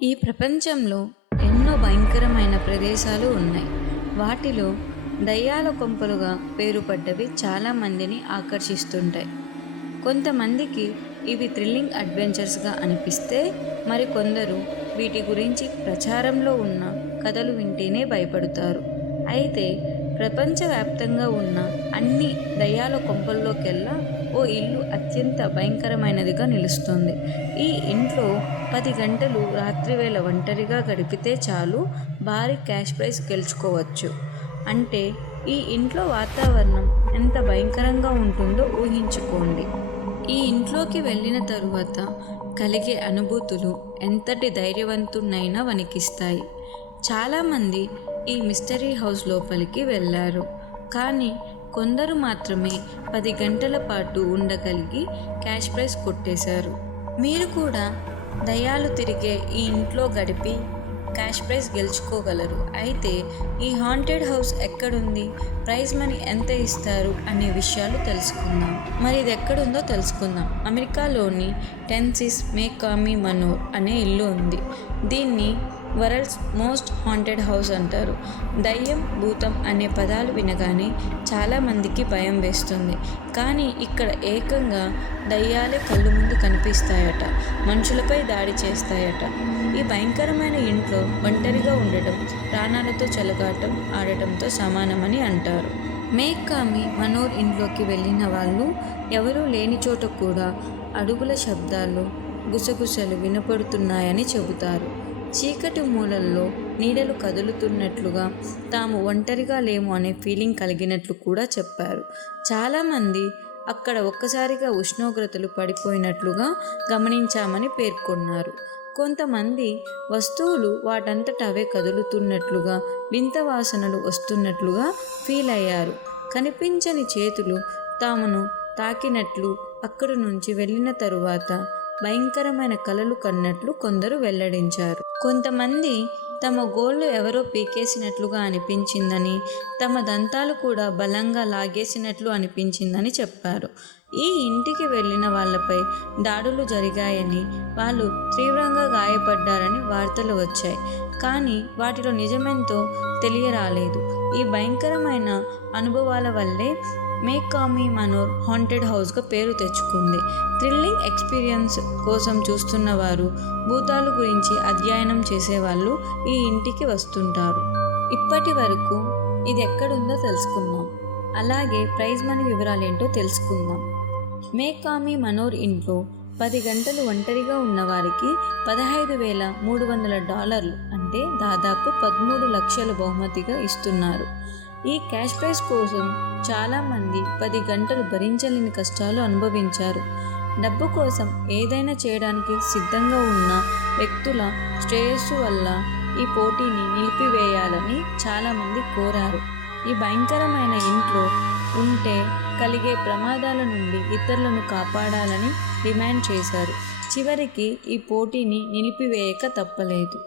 ఈ ప్రపంచంలో ఎన్నో భయంకరమైన ప్రదేశాలు ఉన్నాయి. వాటిలో దయ్యాల కొంపలుగా పేరుపడ్డవి చాలామందిని ఆకర్షిస్తుంటాయి. కొంతమందికి ఇవి థ్రిల్లింగ్ అడ్వెంచర్స్గా అనిపిస్తే మరికొందరు వీటి గురించి ప్రచారంలో ఉన్న కథలు వింటేనే భయపడతారు. అయితే ప్రపంచవ్యాప్తంగా ఉన్న అన్ని దయ్యాల కొంపల్లోకెల్లా ఓ ఇల్లు అత్యంత భయంకరమైనదిగా నిలుస్తుంది. ఈ ఇంట్లో 10 గంటలు రాత్రివేళ ఒంటరిగా గడిపితే చాలు భారీ క్యాష్ ప్రైజ్ గెలుచుకోవచ్చు. అంటే ఈ ఇంట్లో వాతావరణం ఎంత భయంకరంగా ఉంటుందో ఊహించుకోండి. ఈ ఇంట్లోకి వెళ్ళిన తరువాత కలిగే అనుభూతులు ఎంతటి ధైర్యవంతునైనా వణికిస్తాయి. చాలామంది ఈ మిస్టరీ హౌస్ లోపలికి వెళ్ళారు, కానీ కొందరు మాత్రమే 10 గంటల పాటు ఉండగలిగి క్యాష్ ప్రైజ్ కొట్టేశారు. మీరు కూడా దయ్యాలు తిరిగే ఈ ఇంట్లో గడిపి క్యాష్ ప్రైజ్ గెలుచుకోగలరు. అయితే ఈ హాంటెడ్ హౌస్ ఎక్కడుంది, ప్రైజ్ మనీ ఎంత ఇస్తారు అనే విషయాలు తెలుసుకుందాం. మరి ఇది ఎక్కడుందో తెలుసుకుందాం. అమెరికాలోని టెన్నెసీస్ మేకామి మనోర్ అనే ఇల్లు ఉంది. దీన్ని వరల్డ్స్ మోస్ట్ హాంటెడ్ హౌస్ అంటారు. దయ్యం, భూతం అనే పదాలు వినగానే చాలామందికి భయం వేస్తుంది. కానీ ఇక్కడ ఏకంగా దయ్యాలే కళ్ళు ముందు కనిపిస్తాయట, మనుషులపై దాడి చేస్తాయట. ఈ భయంకరమైన ఇంట్లో ఒంటరిగా ఉండటం ప్రాణాలతో చెలగాటం ఆడటంతో సమానమని అంటారు. మేకామి మనోర్ ఇంట్లోకి వెళ్ళిన వాళ్ళు ఎవరూ లేని చోట కూడా అడుగుల శబ్దాలు, గుసగుసలు వినపడుతున్నాయని చెబుతారు. చీకటి మూలల్లో నీడలు కదులుతున్నట్లుగా, తాము ఒంటరిగా లేము అనే ఫీలింగ్ కలిగినట్లు కూడా చెప్పారు. చాలామంది అక్కడ ఒక్కసారిగా ఉష్ణోగ్రతలు పడిపోయినట్లుగా గమనించామని పేర్కొన్నారు. కొంతమంది వస్తువులు వాటంతట అవే కదులుతున్నట్లుగా, వింత వాసనలు వస్తున్నట్లుగా ఫీల్ అయ్యారు. కనిపించని చేతులు తామును తాకినట్లు, అక్కడి నుంచి వెళ్ళిన తరువాత భయంకరమైన కలలు కన్నట్లు కొందరు వెల్లడించారు. కొంతమంది తమ గోళ్ళు ఎవరో పీకేసినట్లుగా అనిపించిందని, తమ దంతాలు కూడా బలంగా లాగేసినట్లు అనిపించిందని చెప్పారు. ఈ ఇంటికి వెళ్ళిన వాళ్ళపై దాడులు జరిగాయని, వాళ్ళు తీవ్రంగా గాయపడ్డారని వార్తలు వచ్చాయి. కానీ వాటిలో నిజమెంతో తెలియరాలేదు. ఈ భయంకరమైన అనుభవాల వల్లే మేకామి మనోర్ హాంటెడ్ హౌస్గా పేరు తెచ్చుకుంది. థ్రిల్లింగ్ ఎక్స్పీరియన్స్ కోసం చూస్తున్న వారు, భూతాల గురించి అధ్యయనం చేసేవాళ్ళు ఈ ఇంటికి వస్తుంటారు. ఇప్పటి వరకు ఇది ఎక్కడుందో తెలుసుకుందాం. అలాగే ప్రైజ్ మనీ వివరాలేంటో తెలుసుకుందాం. మేకామి మనోర్ ఇంట్లో 10 గంటలు ఒంటరిగా ఉన్నవారికి $15,300 అంటే దాదాపు 13 లక్షల బహుమతిగా ఇస్తున్నారు. ఈ క్యాష్ ప్రైజ్ కోసం చాలామంది 10 గంటలు భరించలేని కష్టాలు అనుభవించారు. డబ్బు కోసం ఏదైనా చేయడానికి సిద్ధంగా ఉన్న వ్యక్తుల శ్రేయస్సు వల్ల ఈ పోటీని నిలిపివేయాలని చాలామంది కోరారు. ఈ భయంకరమైన ఇంట్లో ఉంటే కలిగే ప్రమాదాల నుండి ఇతరులను కాపాడాలని డిమాండ్ చేశారు. చివరికి ఈ పోటీని నిలిపివేయక తప్పలేదు.